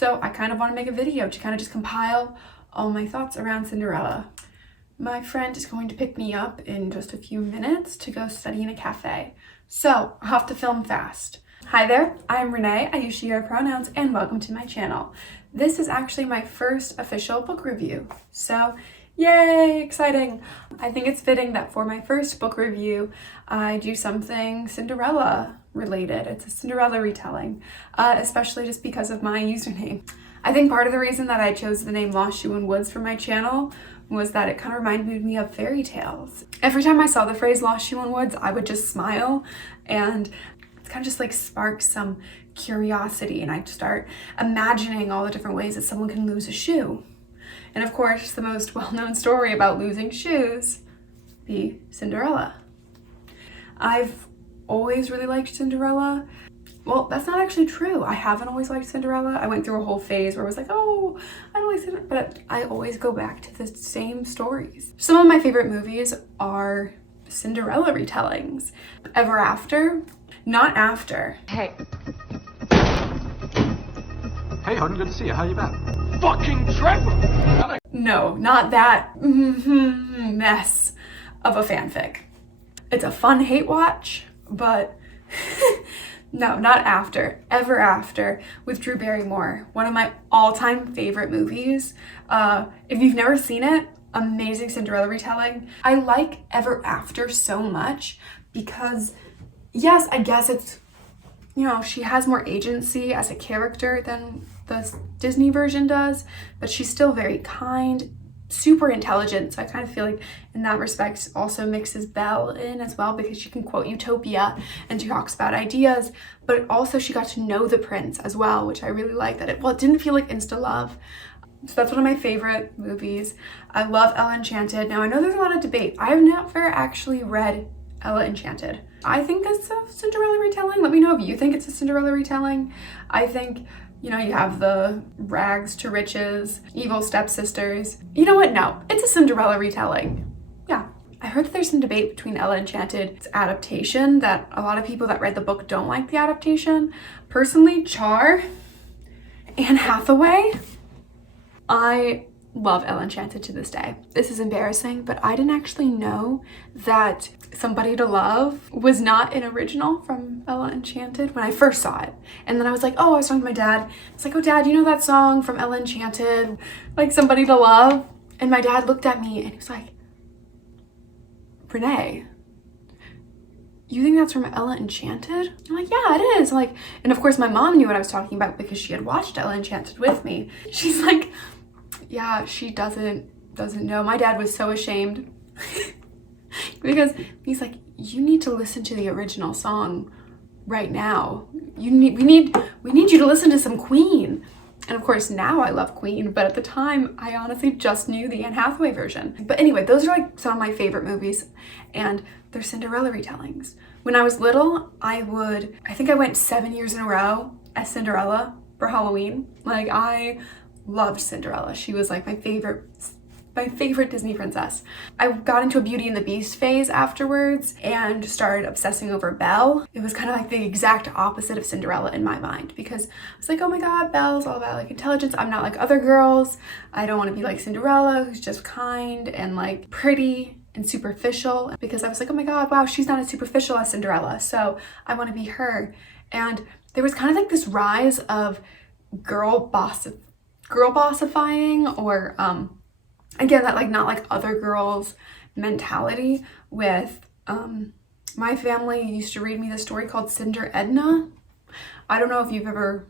So I kind of want to make a video to kind of just compile all my thoughts around Cinderella. My friend is going to pick me up in just a few minutes to go study in a cafe. So I'll have to film fast. Hi there, I'm Renee, I use she, her pronouns, and welcome to my channel. This is actually my first official book review. So yay, exciting. I think it's fitting that for my first book review, I do something Cinderella related. It's a Cinderella retelling, especially just because of my username. I think part of the reason that I chose the name Lost Shoe in Woods for my channel was that it kind of reminded me of fairy tales. Every time I saw the phrase Lost Shoe in Woods, I would just smile, and it kind of just like sparks some curiosity, and I'd start imagining all the different ways that someone can lose a shoe. And of course, the most well-known story about losing shoes be Cinderella. I've always really liked Cinderella. Well, that's not actually true. I haven't always liked Cinderella. I went through a whole phase where I was like, oh, I don't like Cinderella, but I always go back to the same stories. Some of my favorite movies are Cinderella Retellings. Ever After, not After. Hey. Hey, hon, good to see you. How you been? Fucking Trevor! No, not that mess of a fanfic. It's a fun hate watch, but no, not After. Ever After with Drew Barrymore. One of my all-time favorite movies. If you've never seen it, amazing Cinderella retelling. I like Ever After so much because, yes, I guess it's, you know, she has more agency as a character than the Disney version does, but she's still very kind, super intelligent. So I kind of feel like in that respect also mixes Belle in as well, because she can quote Utopia and she talks about ideas, but also she got to know the prince as well, which I really like. That it didn't feel like insta love. So that's one of my favorite movies. I love Ella Enchanted. Now I know there's a lot of debate. I have never actually read Ella Enchanted. I think it's a Cinderella retelling. Let me know if you think it's a Cinderella retelling. I think, you know, you have the rags to riches, evil stepsisters. You know what? No, it's a Cinderella retelling. Yeah. I heard that there's some debate between Ella Enchanted's adaptation, that a lot of people that read the book don't like the adaptation. Personally, Char, Anne Hathaway, I love Ella Enchanted to this day. This is embarrassing, but I didn't actually know that Somebody to Love was not an original from Ella Enchanted when I first saw it. And then I was like, oh, I was talking to my dad. It's like, oh, Dad, you know that song from Ella Enchanted, like Somebody to Love? And my dad looked at me and he was like, Renee, you think that's from Ella Enchanted? I'm like, yeah, it is. Like, and of course my mom knew what I was talking about because she had watched Ella Enchanted with me. She's like, yeah, she doesn't know. My dad was so ashamed because he's like, you need to listen to the original song right now. We need you to listen to some Queen. And of course now I love Queen, but at the time I honestly just knew the Anne Hathaway version. But anyway, those are like some of my favorite movies, and they're Cinderella retellings. When I was little, I think I went 7 years in a row as Cinderella for Halloween. Like, I loved Cinderella. She was like my favorite Disney princess. I got into a Beauty and the Beast phase afterwards and started obsessing over Belle. It was kind of like the exact opposite of Cinderella in my mind, because I was like, oh my god, Belle's all about like intelligence. I'm not like other girls. I don't want to be like Cinderella, who's just kind and like pretty and superficial, because I was like, oh my god, wow, she's not as superficial as Cinderella, so I want to be her. And there was kind of like this rise of girl bossifying, or again, that like not like other girls mentality with my family used to read me this story called Cinder Edna. I don't know if you've ever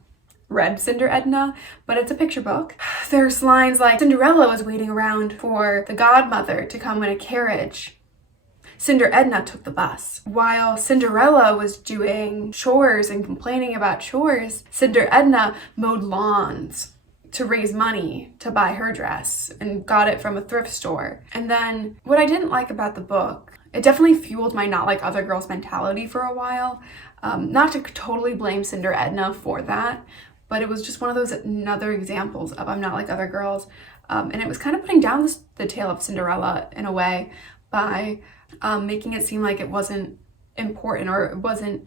read Cinder Edna, but it's a picture book. There's lines like, Cinderella was waiting around for the godmother to come in a carriage. Cinder Edna took the bus. While Cinderella was doing chores and complaining about chores, Cinder Edna mowed lawns to raise money to buy her dress and got it from a thrift store. And then what I didn't like about the book, it definitely fueled my not like other girls mentality for a while. Not to totally blame Cinder Edna for that, but it was just one of those another examples of I'm not like other girls. And it was kind of putting down the tale of Cinderella in a way by making it seem like it wasn't important, or it wasn't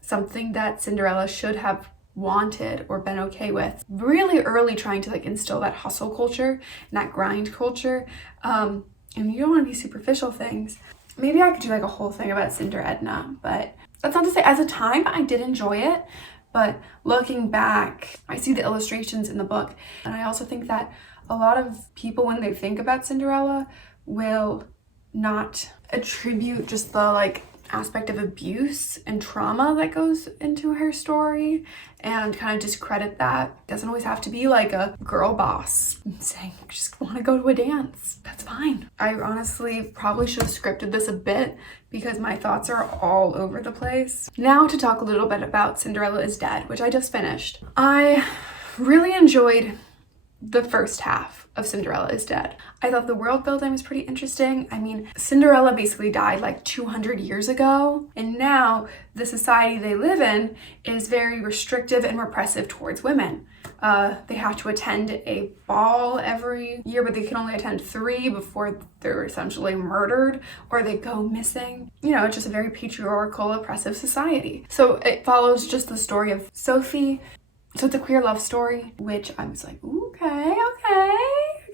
something that Cinderella should have wanted or been okay with. Really early trying to like instill that hustle culture and that grind culture. And you don't want to be superficial things. Maybe I could do like a whole thing about Cinder Edna, but that's not to say, as a time, I did enjoy it. But looking back, I see the illustrations in the book. And I also think that a lot of people, when they think about Cinderella, will not attribute just the like aspect of abuse and trauma that goes into her story and kind of discredit that. It doesn't always have to be like a girl boss saying, I just want to go to a dance. That's fine. I honestly probably should have scripted this a bit because my thoughts are all over the place. Now to talk a little bit about Cinderella is Dead, which I just finished. I really enjoyed the first half of Cinderella is Dead. I thought the world building was pretty interesting. I mean, Cinderella basically died like 200 years ago, and now the society they live in is very restrictive and repressive towards women. They have to attend a ball every year, but they can only attend 3 before they're essentially murdered or they go missing. You know, it's just a very patriarchal, oppressive society. So it follows just the story of Sophie. So it's a queer love story, which I was like, okay.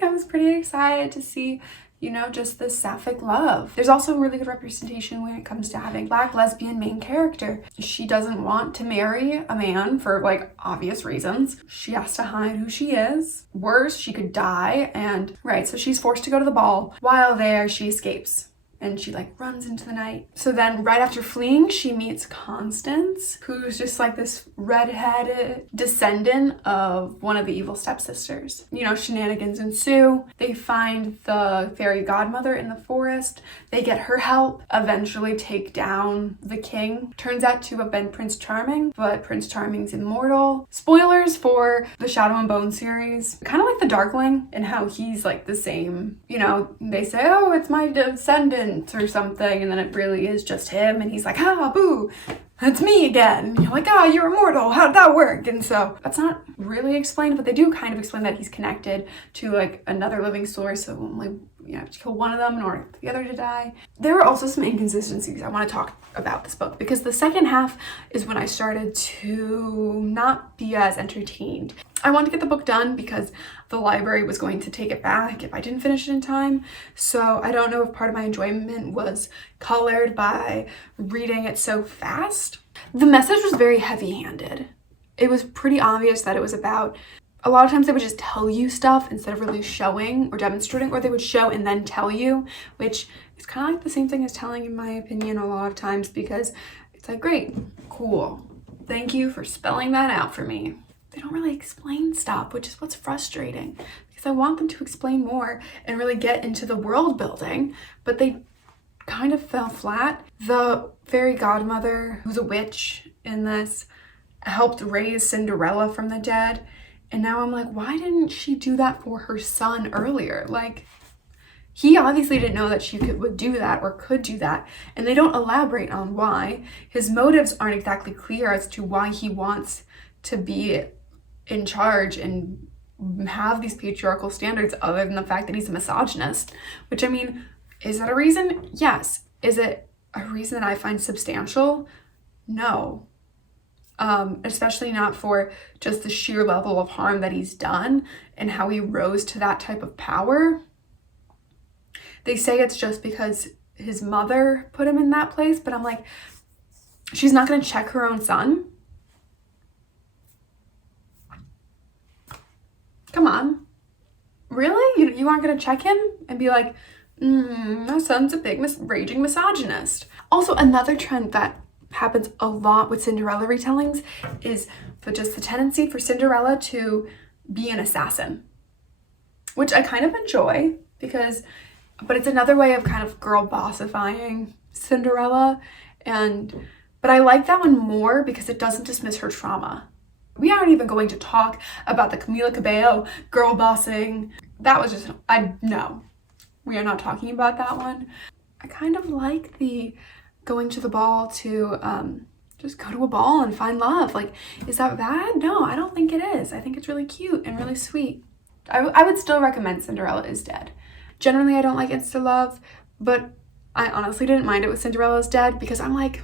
I was pretty excited to see, you know, just the sapphic love. There's also really good representation when it comes to having Black lesbian main character. She doesn't want to marry a man for like obvious reasons. She has to hide who she is. Worse, she could die. And right, so she's forced to go to the ball. While there, she escapes. And she like runs into the night. So then right after fleeing, she meets Constance, who's just like this redheaded descendant of one of the evil stepsisters. You know, shenanigans ensue. They find the fairy godmother in the forest. They get her help, eventually take down the king. Turns out to have been Prince Charming, but Prince Charming's immortal. Spoilers for the Shadow and Bone series. Kind of like the Darkling and how he's like the same, you know, they say, oh, it's my descendant or something, and then it really is just him, and he's like, ah, boo, that's me again. And you're like, ah, you're immortal, how'd that work? And so that's not really explained, but they do kind of explain that he's connected to like another living source, so only you have to kill one of them in order for the other to die. There were also some inconsistencies I want to talk about this book, because the second half is when I started to not be as entertained. I wanted to get the book done because the library was going to take it back if I didn't finish it in time. So I don't know if part of my enjoyment was colored by reading it so fast. The message was very heavy-handed. It was pretty obvious that it was about, a lot of times they would just tell you stuff instead of really showing or demonstrating, or they would show and then tell you, which is kind of like the same thing as telling, in my opinion, a lot of times, because it's like, great, cool, thank you for spelling that out for me. They don't really explain stuff, which is what's frustrating, because I want them to explain more and really get into the world building, but they kind of fell flat. The fairy godmother, who's a witch in this, helped raise Cinderella from the dead. And now I'm like, why didn't she do that for her son earlier? Like, he obviously didn't know that she would do that or could do that. And they don't elaborate on why. His motives aren't exactly clear as to why he wants to be in charge and have these patriarchal standards, other than the fact that he's a misogynist. Which, I mean, is that a reason? Yes. Is it a reason that I find substantial? No. Especially not for just the sheer level of harm that he's done and how he rose to that type of power. They say it's just because his mother put him in that place, but I'm like, she's not going to check her own son? Come on. Really? You aren't going to check him and be like, my son's a big raging misogynist. Also, another trend that happens a lot with Cinderella retellings is the tendency for Cinderella to be an assassin, which I kind of enjoy, but it's another way of kind of girl bossifying Cinderella, but I like that one more because it doesn't dismiss her trauma. We aren't even going to talk about the Camila Cabello girl bossing. That was just, no, we are not talking about that one. I kind of like the going to the ball to just go to a ball and find love. Like, is that bad? No, I don't think it is. I think it's really cute and really sweet. I would still recommend Cinderella is Dead. Generally, I don't like insta love, but I honestly didn't mind it with Cinderella is Dead because I'm like,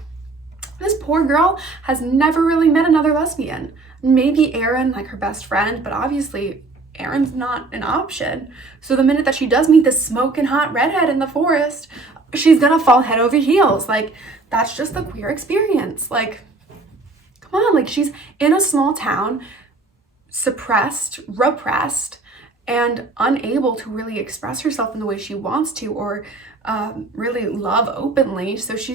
this poor girl has never really met another lesbian. maybe Aaron, like her best friend, but obviously Aaron's not an option. So the minute that she does meet this smoking hot redhead in the forest, she's gonna fall head over heels. Like, that's just the queer experience. Like, come on, like, she's in a small town, suppressed, repressed, and unable to really express herself in the way she wants to, or really love openly. So she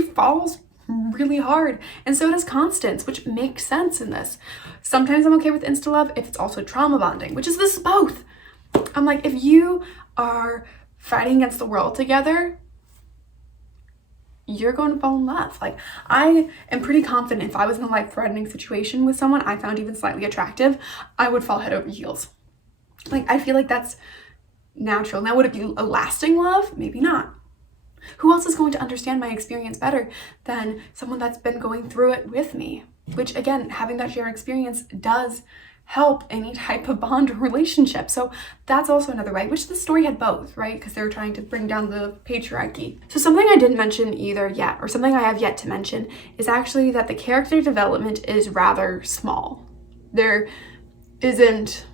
falls really hard. And so does Constance, which makes sense in this. Sometimes I'm okay with insta love if it's also trauma bonding, which is this both. I'm like, if you are fighting against the world together, you're going to fall in love. Like, I am pretty confident if I was in a life-threatening situation with someone I found even slightly attractive, I would fall head over heels. Like, I feel like that's natural. Now, would it be a lasting love? Maybe not. Who else is going to understand my experience better than someone that's been going through it with me? Which, again, having that shared experience does help any type of bond or relationship. So that's also another way, which the story had both, right? Because they were trying to bring down the patriarchy. So something I didn't mention either yet, or something I have yet to mention, is actually that the character development is rather small. There isn't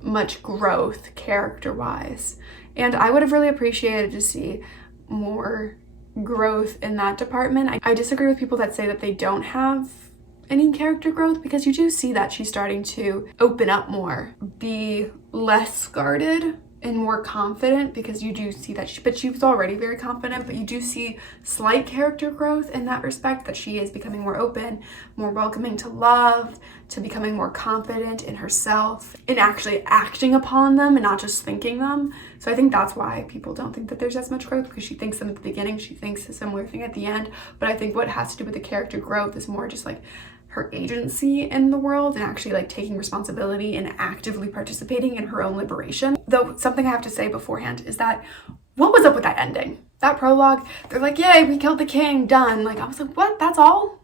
much growth character-wise. And I would have really appreciated to see more growth in that department. I disagree with people that say that they don't have any character growth, because you do see that she's starting to open up more, be less guarded and more confident, because you do see that she was already very confident, but you do see slight character growth in that respect, that she is becoming more open, more welcoming to love, to becoming more confident in herself, in actually acting upon them and not just thinking them. So I think that's why people don't think that there's as much growth, because she thinks them at the beginning, she thinks a similar thing at the end. But I think what has to do with the character growth is more just like her agency in the world, and actually like taking responsibility and actively participating in her own liberation. Though something I have to say beforehand is that, what was up with that ending? That prologue, they're like, yay, we killed the king, done. Like, I was like, what? That's all?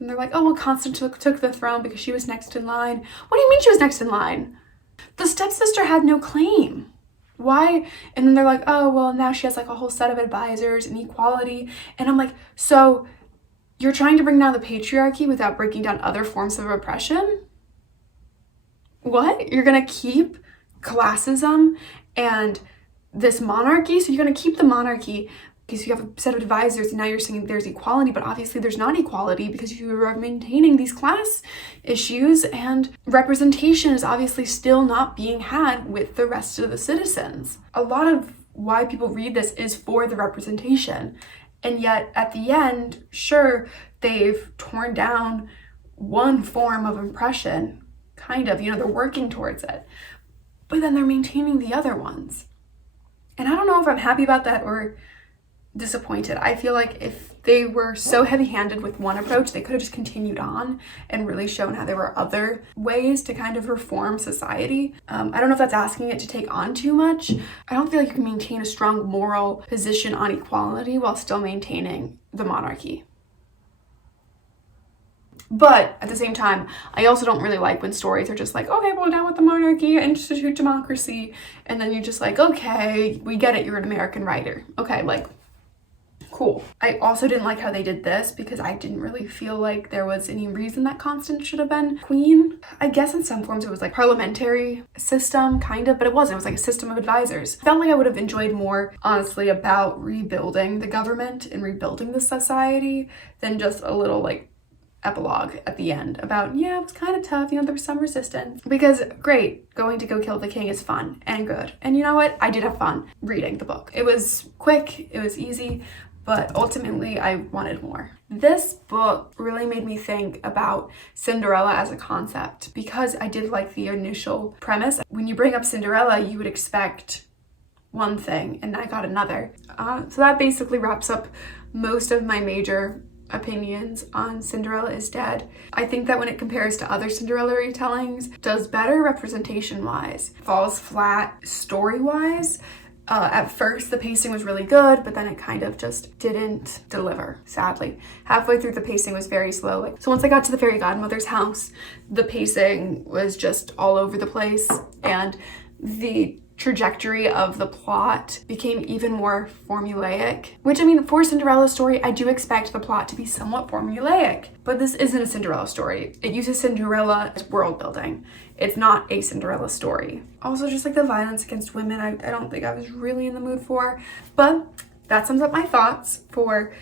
And they're like, oh, well, Constance took the throne because she was next in line. What do you mean she was next in line? The stepsister had no claim. Why? And then they're like, oh, well, now she has like a whole set of advisors and equality. And I'm like, so you're trying to bring down the patriarchy without breaking down other forms of oppression? What? You're gonna keep classism and this monarchy? So you're gonna keep the monarchy because you have a set of advisors, and now you're saying there's equality, but obviously there's not equality because you are maintaining these class issues, and representation is obviously still not being had with the rest of the citizens. A lot of why people read this is for the representation. And yet at the end, sure, they've torn down one form of oppression, kind of, they're working towards it, but then they're maintaining the other ones. And I don't know if I'm happy about that or disappointed. I feel like if they were so heavy-handed with one approach, they could have just continued on and really shown how there were other ways to kind of reform society. I don't know if that's asking it to take on too much. I don't feel like you can maintain a strong moral position on equality while still maintaining the monarchy. But at the same time, I also don't really like when stories are just like, okay, well, down with the monarchy, institute democracy, and then you're just like, okay, we get it, you're an American writer. Okay, like, cool. I also didn't like how they did this, because I didn't really feel like there was any reason that Constance should have been queen. I guess in some forms it was like parliamentary system, kind of, but it wasn't. It was like a system of advisors. I felt like I would have enjoyed more, honestly, about rebuilding the government and rebuilding the society than just a little like epilogue at the end about, yeah, it was kind of tough, there was some resistance. Because great, going to go kill the king is fun and good. And you know what? I did have fun reading the book. It was quick, it was easy, but ultimately I wanted more. This book really made me think about Cinderella as a concept, because I did like the initial premise. When you bring up Cinderella, you would expect one thing, and I got another. So that basically wraps up most of my major opinions on Cinderella is Dead. I think that when it compares to other Cinderella retellings, does better representation-wise, falls flat story-wise. At first, the pacing was really good, but then it kind of just didn't deliver, sadly. Halfway through, the pacing was very slow. So once I got to the fairy godmother's house, the pacing was just all over the place, and the trajectory of the plot became even more formulaic. Which, I mean, for a Cinderella story, I do expect the plot to be somewhat formulaic. But this isn't a Cinderella story. It uses Cinderella as world building. It's not a Cinderella story. Also, just like the violence against women, I don't think I was really in the mood for. But that sums up my thoughts for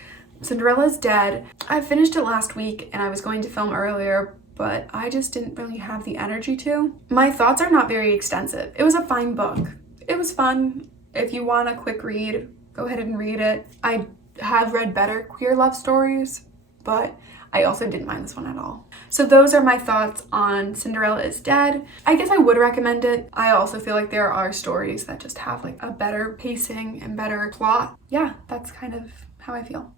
Cinderella's Dead. I finished it last week and I was going to film earlier, but I just didn't really have the energy to. My thoughts are not very extensive. It was a fine book. It was fun. If you want a quick read, go ahead and read it. I have read better queer love stories, but I also didn't mind this one at all. So those are my thoughts on Cinderella is Dead. I guess I would recommend it. I also feel like there are stories that just have like a better pacing and better plot. Yeah, that's kind of how I feel.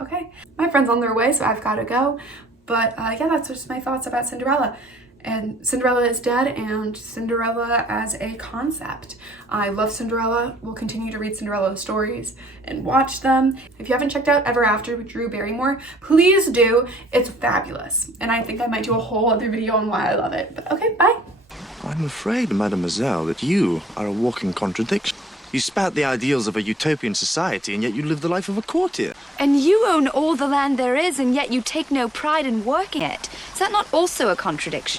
Okay, my friend's on their way, so I've got to go. But yeah, that's just my thoughts about Cinderella. And Cinderella is Dead and Cinderella as a concept. I love Cinderella. We'll continue to read Cinderella stories and watch them. If you haven't checked out Ever After with Drew Barrymore, please do. It's fabulous. And I think I might do a whole other video on why I love it. But okay, bye. I'm afraid, mademoiselle, that you are a walking contradiction. You spout the ideals of a utopian society, and yet you live the life of a courtier. And you own all the land there is, and yet you take no pride in working it. Is that not also a contradiction?